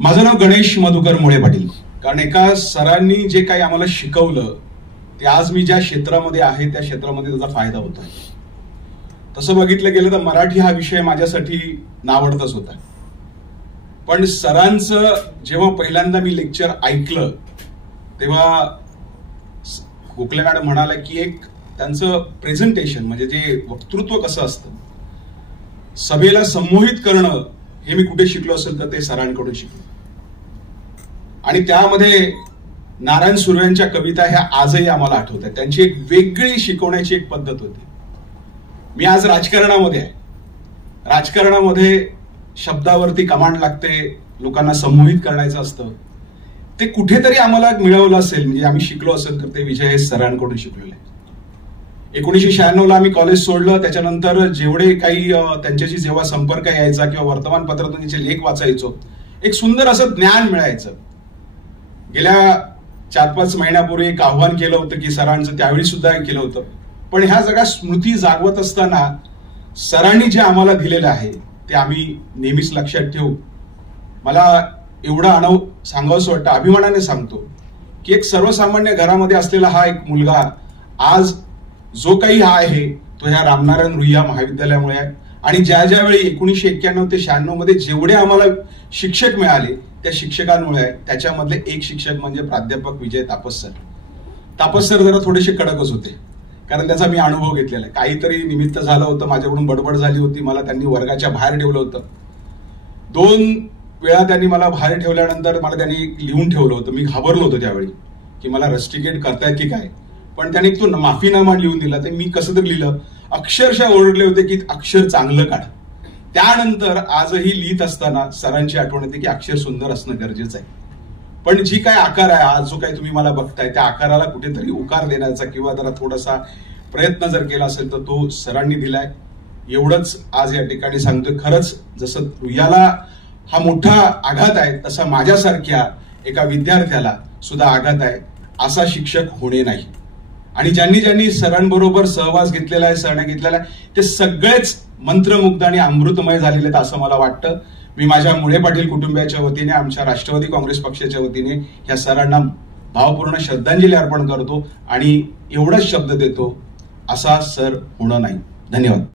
माझं नाव गणेश मधुकर मुळे पाटील. कारण एका सरांनी जे काही आम्हाला शिकवलं ते आज मी ज्या क्षेत्रामध्ये आहे त्या क्षेत्रामध्ये त्याचा फायदा होतोय. तसं बघितलं गेलं तर मराठी हा विषय माझ्यासाठी नावडताच होता. पण सरांचं जेव्हा पहिल्यांदा मी लेक्चर ऐकलं तेव्हा गोखले मॅडम म्हणाला की एक त्यांचं प्रेझेंटेशन म्हणजे जे वक्तृत्व कसं असतं, सभेला संमोहित करणं हे मी कुठे शिकलो असेल तर ते सरांकडून शिकलो. आणि त्यामध्ये नारायण सुर्व्यांच्या कविता ह्या आजही आम्हाला आठवतात. त्यांची एक वेगळी शिकवण्याची एक पद्धत होती. मी आज राजकारणामध्ये आहे. राजकारणामध्ये शब्दावरती कमांड लागते, लोकांना संमोहित करायचं असतं. ते कुठेतरी आम्हाला मिळवलं असेल, म्हणजे आम्ही शिकलो असेल तर ते विजय हे सरांकडून शिकलेले आहे. 1996 आम्ही कॉलेज सोडलं. त्याच्यानंतर जेवढे काही त्यांच्याशी जेव्हा संपर्क यायचा किंवा वर्तमानपत्रातून त्यांचे लेख वाचायचो, एक सुंदर असं ज्ञान मिळायचं. गेल्या 4-5 महिन्यापूर्वी एक आव्हान केलं होतं की सरांचं त्यावेळी सुद्धा केलं होतं. पण ह्या सगळ्या स्मृती जागवत असताना सरांनी जे आम्हाला दिलेलं आहे ते आम्ही नेहमीच लक्षात ठेवू. मला एवढं सांगावंसं वाटतं, अभिमानाने सांगतो की एक सर्वसामान्य घरामध्ये असलेला हा एक मुलगा आज जो काही हा आहे तो ह्या रामनारायण रुईया महाविद्यालयामुळे आहे. आणि ज्या ज्यावेळी 1991 ते 96 मध्ये जेवढे आम्हाला शिक्षक मिळाले त्या शिक्षकांमुळे आहे. त्याच्यामधले एक शिक्षक म्हणजे प्राध्यापक विजय तापस सर. तापस सर जरा थोडेसे कडकच होते, कारण त्याचा मी अनुभव घेतलेला आहे. काहीतरी निमित्त झालं होतं, माझ्याकडून बडबड झाली होती, मला त्यांनी वर्गाच्या बाहेर ठेवलं होतं. 2 वेळा त्यांनी मला बाहेर ठेवल्यानंतर मला त्यांनी लिहून ठेवलं होतं. मी घाबरलो होतो त्यावेळी की मला रस्टिकेट करतायत की काय. पण त्यांनी तो माफीनामा लिहून दिला. ते मी कसं तरी लिहिलं. अक्षरशः ओरडले होते की अक्षर चांगलं काढ. त्यानंतर आजही लिहित असताना सरांची आठवण येते की अक्षर सुंदर असणं गरजेचं आहे. पण जी काय आकार आहे आज जो काही तुम्ही मला बघताय त्या आकाराला कुठेतरी उकार देण्याचा किंवा जरा थोडासा प्रयत्न जर केला असेल तर तो सरांनी दिलाय. एवढंच आज या ठिकाणी सांगतोय. खरंच जसं रुईयाला हा मोठा आघात आहे तसा माझ्यासारख्या एका विद्यार्थ्याला सुद्धा आघात आहे. असा शिक्षक होणे नाही. आणि ज्यांनी ज्यांनी सरांबरोबर सहवास घेतलेला आहे, सरांनी घेतलेला आहे, ते सगळेच मंत्रमुग्ध आणि अमृतमय झालेले आहेत असं मला वाटतं. मी माझ्या मुळे पाटील कुटुंबियाच्या वतीने, आमच्या राष्ट्रवादी काँग्रेस पक्षाच्या वतीने ह्या सरांना भावपूर्ण श्रद्धांजली अर्पण करतो आणि एवढाच शब्द देतो, असा सर होणं नाही. धन्यवाद.